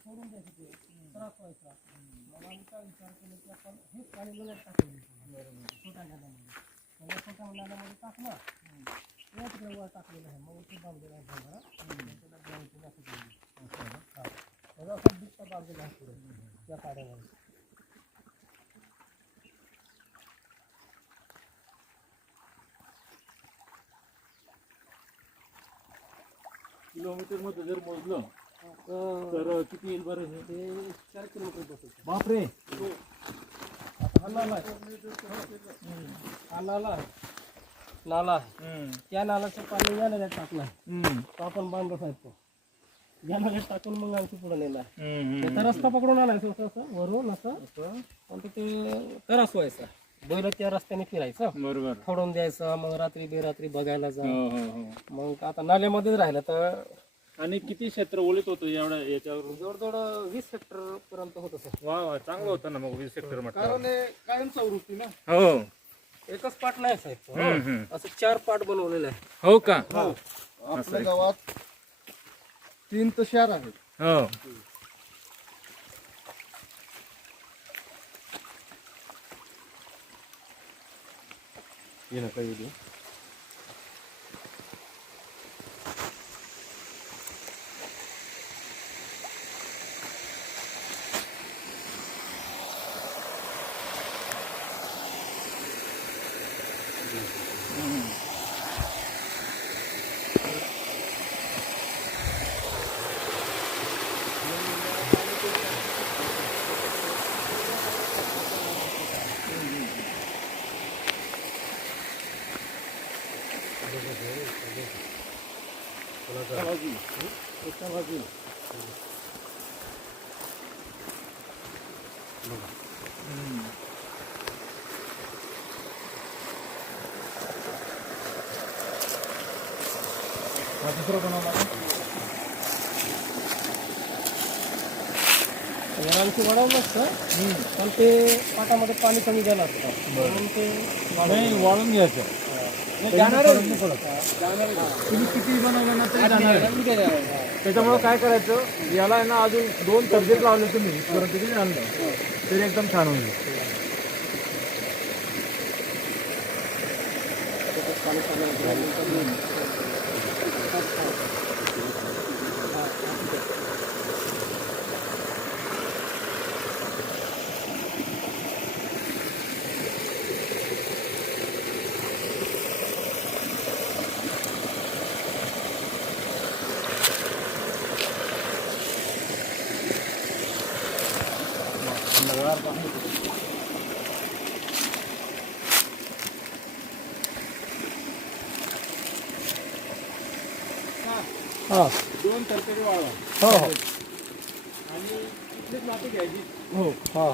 सोडून द्यायचं ते त्रास व्हायचा मग आम्ही काय विचार केला की आपण हेच पाणी मनात टाकलं छोट्या नाल्यामध्ये मग या छोट्या नाल्यामध्ये टाकलं तिकडे वर टाकलेलं आहे मग इथे बांधलेलं आहे बंधारा त्याला ब्लँकेट असं केलेलं. हा. त्याचा असा बिट्टा बांधलेला आहे पुढे त्या पाड्यामध्ये किलोमीटर मध्ये जर मोजलं तर किती येईल बरं हे? ते चार किलोमीटर बसेल बापरे! आता हा नाला आहे हा नाला आहे नाला आहे. त्या नाल्याचं पाणी या नद्यात टाकलं आहे तो आपण बांधत आहे तो या नद्यात टाकून मग आणखी पुढे नेला त्याचा रस्ता पकडून आणायचं असं असं वरून असं. पण तो त्रास व्हायचा. बैल त्या रस्त्याने फिरायचं. बरोबर. फोडून द्यायचं मग रात्री बेरात्री बघायला जा. हो हो हो. मग आता नाल्यामध्येच राहिलं तर आणि किती क्षेत्र ओलीत होतं एवढ्या याच्यावरून? जवळजवळ वीस हेक्टर पर्यंत होत सर. वा वा चांगलं होतं ना मग वीस सेक्टर म्हटलं. कारण कायम प्रवृत्ती ना. हो. एकच पाठ नाही साहेब. तो. हम्म, हम्म. असं चार पाठ बनवलेलं आहे हो का? आपल्या गावात तीन तुषार आहेत. हो. 따라가지. 따라가지. 음. येऊ दे आणखी वाढवलं असतं पण ते पाटामध्ये पाणी कमी झालं असतं म्हणून ते नाही वाळून घ्यायचं तुम्ही किती बनवलं ना तरी जाणार आहे. त्याच्यामुळे काय करायचं? याला ना अजून दोन तर्जेट लावले तुम्ही. परंतु किती आणलं? तरी एकदम छान होईल. Gracias. हा. दोन तरकारी वाळवा. हो हो. आणि इथलीच माती घ्यायची. हो हा.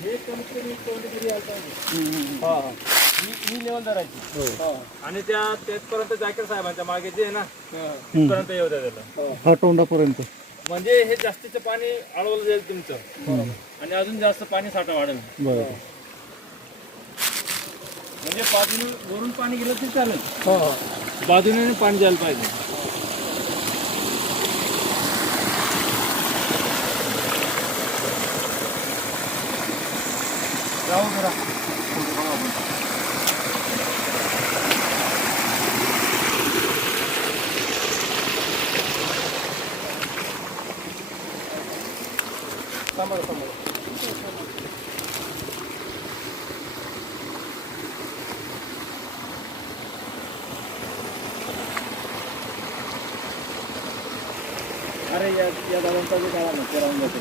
हे कमीत कमी कोणती तरी यायला पाहिजे हा. हा ही ही लेवल धरायची. हा. आणि त्या तेथपर्यंत जाकीर साहेबांच्या मागे जे आहे ना तिथपर्यंत येऊ द्या त्याला. हा. तोंडापर्यंत. म्हणजे हे जास्तीचं पाणी अडवलं जाईल तुमचं. आणि अजून जास्त पाणी साठा वाढेल. बरोबर. म्हणजे बाजूने वरून पाणी गेलं तरी चालेल. हो हो. બાજુને પાણી જાલ પાहिजे જાઓ જરા Tamam, tamam. अरे या या दादांचा बी काढा ना ते राहून जातो.